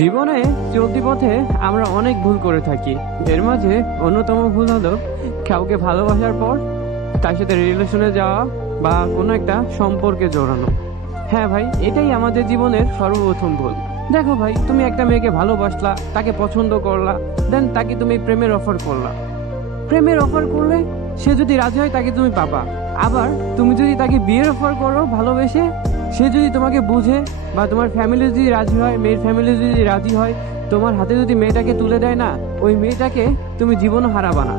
জীবনে চলতি পথে আমরা অনেক ভুল করে থাকি। এর মাঝে অন্যতম ভুল হলো কাউকে ভালোবাসার পর তার সাথে রিলেশনে যাওয়া বা কোনো একটা সম্পর্কে জড়ানো। হ্যাঁ ভাই, এটাই আমাদের জীবনের সর্বপ্রথম ভুল। দেখো ভাই, তুমি একটা মেয়েকে ভালোবাসলা, তাকে পছন্দ করলা, দেন তাকে তুমি প্রেমের অফার করলা। প্রেমের অফার করলে সে যদি রাজি হয় তাকে তুমি পাবা। আবার তুমি যদি তাকে বিয়ের অফার করো ভালোবেসে, সে যদি তোমাকে বুঝে বা তোমার ফ্যামিলি যদি রাজি হয়, মেয়ের ফ্যামিলি যদি রাজি হয়, তোমার হাতে যদি মেয়েটাকে তুলে দেয় না, ওই মেয়েটাকে তুমি জীবনও হারাবা না।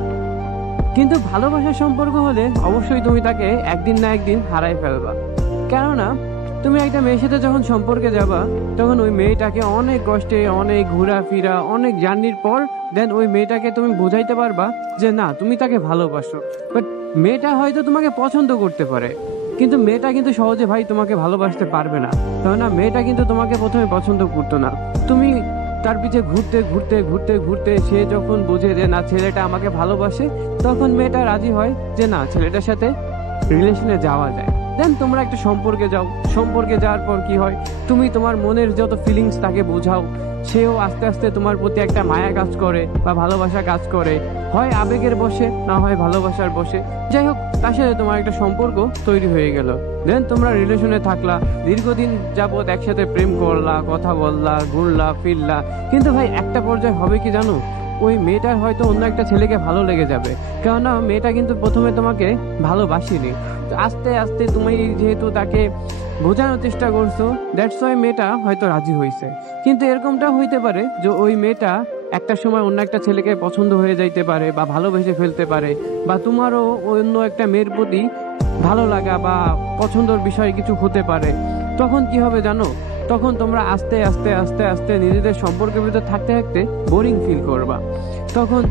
কিন্তু ভালোবাসার সম্পর্ক হলে অবশ্যই তুমি তাকে একদিন না একদিন হারাই ফেলবা। কেননা তুমি একটা মেয়ের সাথে যখন সম্পর্কে যাবা, তখন ওই মেয়েটাকে অনেক কষ্টে, অনেক ঘোরাফেরা, অনেক জার্নির পর দেন ওই মেয়েটাকে তুমি বোঝাইতে পারবা যে না, তুমি তাকে ভালোবাসো। বাট মেয়েটা হয়তো তোমাকে পছন্দ করতে পারে, কিন্তু মেয়েটা কিন্তু সহজে ভাই তোমাকে ভালোবাসতে পারবে না। কেননা মেয়েটা কিন্তু তোমাকে প্রথমে পছন্দ করতো না। তুমি তার পিছে ঘুরতে ঘুরতে ঘুরতে ঘুরতে সে যখন বুঝে যে না, ছেলেটা আমাকে ভালোবাসে, তখন মেয়েটা রাজি হয় যে না, ছেলেটার সাথে রিলেশনে যাওয়া যায়। দেন তোমরা একটা সম্পর্কে যাও। সম্পর্কে যাওয়ার পর কি হয়, তুমি তোমার মনের যত ফিলিংস তাকে বোঝাও, সেও আস্তে আস্তে তোমার প্রতি একটা মায়া কাজ করে বা ভালোবাসা কাজ করে, হয় আবেগের বশে, না হয় ভালোবাসার বশে। যাই হোক, তার সাথে তোমার একটা সম্পর্ক তৈরি হয়ে গেল। দেন তোমরা রিলেশনে থাকলা, দীর্ঘদিন যাবৎ একসাথে প্রেম করলা, কথা বললা, ঘুরলা ফিরলা। কিন্তু ভাই একটা পর্যায়ে হবে কি জানো, ওই মেয়েটার হয়তো অন্য একটা ছেলেকে ভালো লেগে যাবে। কেননা মেয়েটা কিন্তু প্রথমে তোমাকে ভালোবাসেনি। তো আস্তে আস্তে তুমি যেহেতু তাকে বোঝানোর চেষ্টা করছো, দ্যাটস ওয়াই মেয়েটা হয়তো রাজি হয়েছে। কিন্তু এরকমটা হইতে পারে যে ওই মেয়েটা একটা সময় অন্য একটা ছেলেকে পছন্দ হয়ে যাইতে পারে বা ভালোবেসে ফেলতে পারে, বা তোমারও অন্য একটা মেয়ের প্রতি ভালো লাগা বা পছন্দের বিষয় কিছু হতে পারে। তখন কি হবে জানো, তখন তোমরা আস্তে আস্তে আস্তে আস্তে নিজেদের সম্পর্কের ভিতর থাকতে থাকতে বোরিং ফিল করবা। তখন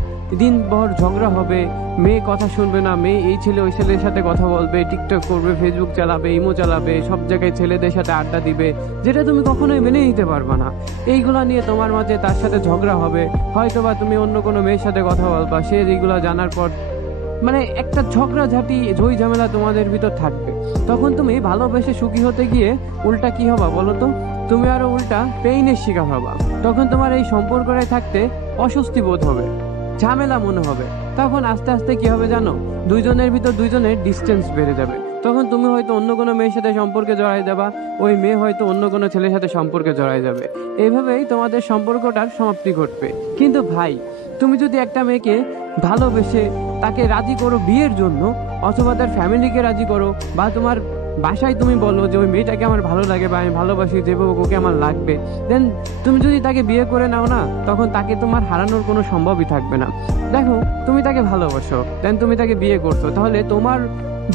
দিনভর ঝগড়া হবে, মেয়ে কথা শুনবে না, মেয়ে এই ছেলে ওই ছেলের সাথে কথা বলবে, টিকটক করবে, ফেসবুক চালাবে, ইমো চালাবে, সব জায়গায় ছেলেদের সাথে আড্ডা দিবে, যেটা তুমি কখনোই মেনে নিতে পারবা না। এইগুলা নিয়ে তোমার মাঝে তার সাথে ঝগড়া হবে। হয়তোবা তুমি অন্য কোনো মেয়ের সাথে কথা বলবা, সে এইগুলা জানার পর মানে একটা ঝগড়াঝাটি, ঝই ঝামেলা তোমাদের ভিতর থাকবে। তখন তুমি ভালোবেসে সুখী হতে গিয়ে উল্টা কি হবা বলো তো, তুমি আরো উল্টা পেইনের শিকার হবা। তখন তোমার এই সম্পর্কটায় থাকতে অস্বস্তি বোধ হবে, ঝামেলা মনে হবে। তখন আস্তে আস্তে কি হবে জানো, দুইজনের ভিতর দুইজনের ডিস্টেন্স বেড়ে যাবে। তখন তুমি হয়তো অন্য কোনো মেয়ের সাথে সম্পর্কে জড়াই যাবা, ওই মেয়ে হয়তো অন্য কোনো ছেলের সাথে সম্পর্কে জড়াই যাবে। এইভাবেই তোমাদের সম্পর্কটার সমাপ্তি ঘটবে। কিন্তু ভাই, তুমি যদি একটা মেয়েকে ভালোবেসে তাকে রাজি করো বিয়ের জন্য, অথবা তার ফ্যামিলিকে রাজি করো, বা তোমার বাসায় তুমি বলো যে ওই মেয়েটাকে আমার ভালো লাগে বা আমি ভালোবাসি, যেভাবে ওকে আমার লাগবে, দেন তুমি যদি তাকে বিয়ে করে নাও না, তখন তাকে তোমার হারানোর কোনো সম্ভবই থাকবে না। দেখো, তুমি তাকে ভালোবাসো, দেন তুমি তাকে বিয়ে করছো, তাহলে তোমার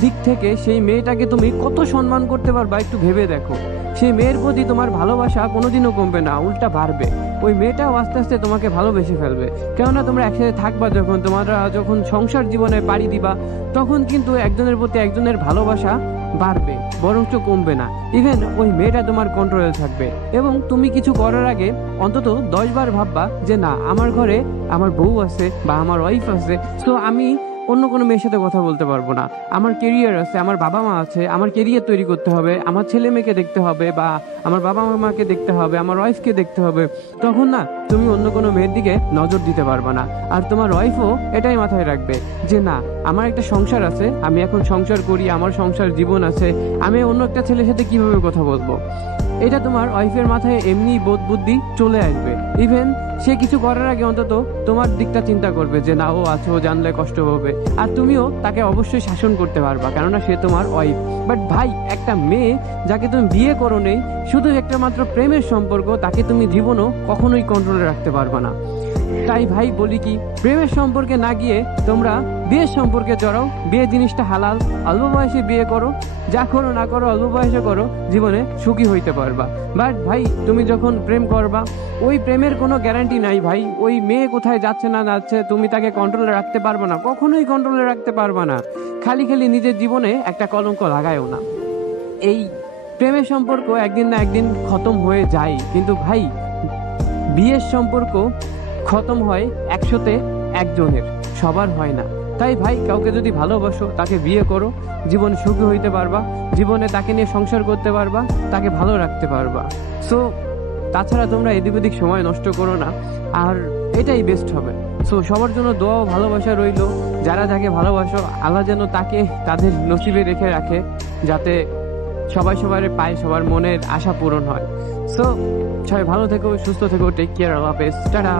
দিক থেকে সেই মেয়েটাকে তুমি কত সম্মান করতে পারবা একটু ভেবে দেখো। সেই মেয়ের প্রতি তোমার ভালোবাসা কোনোদিনও কমবে না, উল্টা বাড়বে। ওই মেয়েটাও আস্তে আস্তে তোমাকে ভালোবেসে ফেলবে। কেননা তোমরা একসাথে থাকবা, তোমরা যখন সংসার জীবনে পাড়ি দিবা, তখন কিন্তু একজনের প্রতি একজনের ভালোবাসা বাড়বে, বরঞ্চ কমবে না। ইভেন ওই মেয়েটা তোমার কন্ট্রোলে থাকবে। এবং তুমি কিছু করার আগে অন্তত 10 বার ভাববা যে না, আমার ঘরে আমার বউ আছে বা আমার ওয়াইফ আছে, তো আমি অন্য কোনো মেয়ের সাথে কথা বলতে পারবো না। আমার কেরিয়ার আছে, আমার বাবা মা আছে, আমার কেরিয়ার তৈরি করতে হবে, আমার ছেলে মেয়েকে দেখতে হবে, বা আমার বাবা মাকে দেখতে হবে, আমার ওয়াইফকে দেখতে হবে। তখন না, তুমি অন্য কোনো মেয়ের দিকে নজর দিতে পারবে না। আর তোমার ওয়াইফও এটাই মাথায় রাখবে যে না, আমার একটা সংসার আছে, আমি এখন সংসার করি, আমার সংসার জীবন আছে, আমি অন্য একটা ছেলের সাথে কিভাবে কথা বলবো। এটা তোমার ওয়াইফের মাথায় এমনি বোধ বুদ্ধি চলে আসবে। ইভেন সে কিছু করার আগে অন্তত তোমার দিকটা চিন্তা করবে যে না, ও আছে, ও জানলে কষ্ট হবে। আর তুমিও তাকে অবশ্যই শাসন করতে পারবা, কেননা সে তোমার ওয়াইফ। বাট ভাই, একটা মেয়ে যাকে তুমি বিয়ে করো নেই, শুধু একটা মাত্র প্রেমের সম্পর্ক, তাকে তুমি জীবনও কখনোই কন্ট্রোলে রাখতে পারবা না। তাই ভাই বলি কি, প্রেমের সম্পর্কে না গিয়ে তোমরা বিয়ের সম্পর্কে জড়াও। বিয়ে জিনিসটা হালাল, অল্প বয়সে বিয়ে করো, যা করো না করো অল্প বয়সে করো, জীবনে সুখী হইতে পারবা। বাট ভাই, তুমি যখন প্রেম করবা, ওই প্রেমের কোনো গ্যারান্টি নাই ভাই। ওই মেয়ে কোথায় যাচ্ছে না যাচ্ছে তুমি তাকে কন্ট্রোলে রাখতে পারবে না, কখনোই কন্ট্রোলে রাখতে পারবা না। খালি খালি নিজের জীবনে একটা কলঙ্ক লাগায়ও না। এই প্রেমের সম্পর্ক একদিন না একদিন খতম হয়ে যায়, কিন্তু ভাই বিয়ের সম্পর্ক খতম হয় 100-তে 1 জনের, সবার হয় না। তাই ভাই, কাউকে যদি ভালোবাসো তাকে বিয়ে করো, জীবন সুখী হইতে পারবা, জীবনে তাকে নিয়ে সংসার করতে পারবা, তাকে ভালো রাখতে পারবা। সো তাছাড়া তোমরা এদিক ওদিক সময় নষ্ট করো না, আর এটাই বেস্ট হবে। সো সবার জন্য দোয়া ও ভালোবাসা রইলো। যারা যাকে ভালোবাসো, আল্লাহ যেন তাকে তাদের নসিবে রেখে রাখে, যাতে সবাই সবার পায়, সবার মনের আশা পূরণ হয়। সো সবাই ভালো থেকো, সুস্থ থেকো, টেক কেয়ার, আল্লাহ হাফেজ, টাটা।